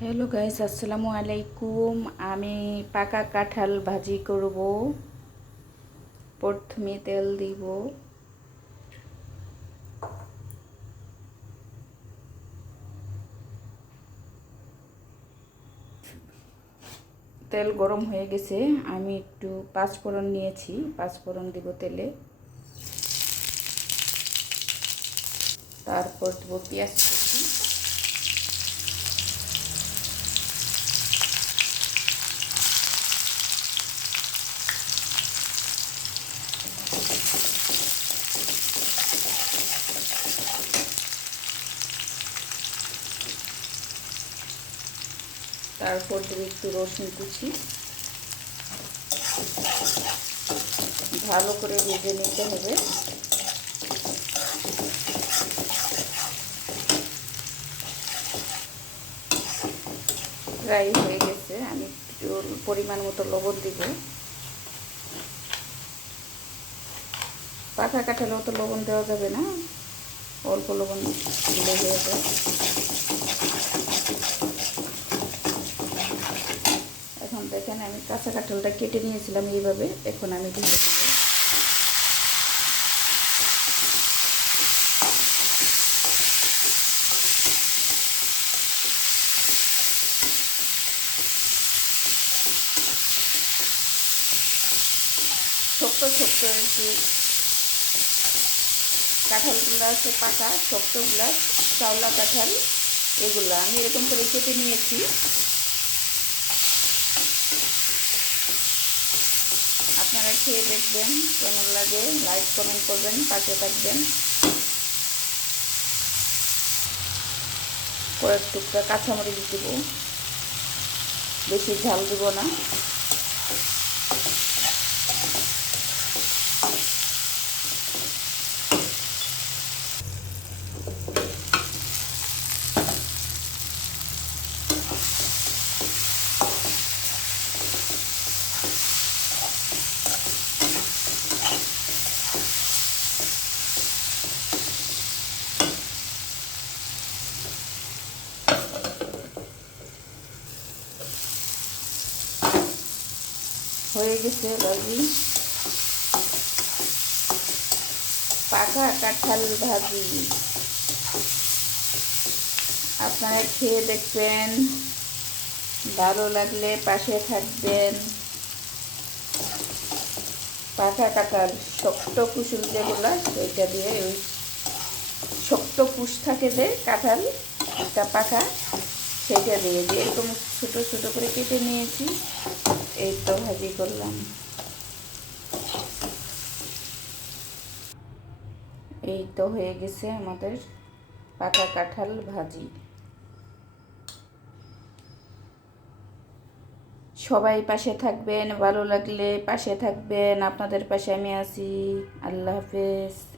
Hello guys, আসসালামু আলাইকুম। আমি পাকা কাঁঠাল ভাজি করব। প্রথমে তেল দিব। তেল গরম হয়ে গেছে। আমি একটু পাঁচফোড়ন নিয়েছি, পাঁচফোড়ন দিব তেলে। তারপর দেব পেঁয়াজ কুচি, তারপর দেব একটু রসুন কুচি। ভালো করে ভেজে নিতে হবে। ফ্রাই হয়ে গেছে। আমি একটু পরিমাণ মতো লবণ দিব। পাকা কাঁঠালেও তো লবণ দেওয়া যাবে না, অল্প লবণ দিলে হয়ে যায়। এখন দেখেন, আমি কাঁচা কাঁঠালটা কেটে নিয়েছিলাম এইভাবে। এখন আমি দিয়ে দেবো। শক্ত শক্ত যে কাঁঠালগুলো আছে পাকা শক্তগুলা, চাওলা কাঁঠাল, এগুলো আমি এরকম করে কেটে নিয়েছি। আপনারা খেয়ে দেখবেন কেমন লাগে। লাইক কমেন্ট করবেন, পাশে থাকবেন। কয়েক টুকরা কাঁচামরিচ দিব, বেশি ঝাল দিব না। হয়ে গেছে ভাজি, পাকা কাঁঠাল ভাজি। আপনারা খেয়ে দেখবেন, ভালো লাগলে পাশে থাকবেন। পাকা কাঁঠাল, শক্ত কুসুম যেগুলো, ওইটা দিয়ে, ওই শক্ত কুশ থাকে যে কাঁঠাল একটা পাকা, সেটা দিয়ে এরকম ছোটো ছোটো করে কেটে নিয়েছি। এই তো ভাজি করলাম। এই তো হয়ে গেছে আমাদের পাকা কাঁঠাল ভাজি। সবাই পাশে থাকবেন, ভালো লাগলে পাশে থাকবেন। আপনাদের পাশে আমি আছি। আল্লাহ হাফেজ।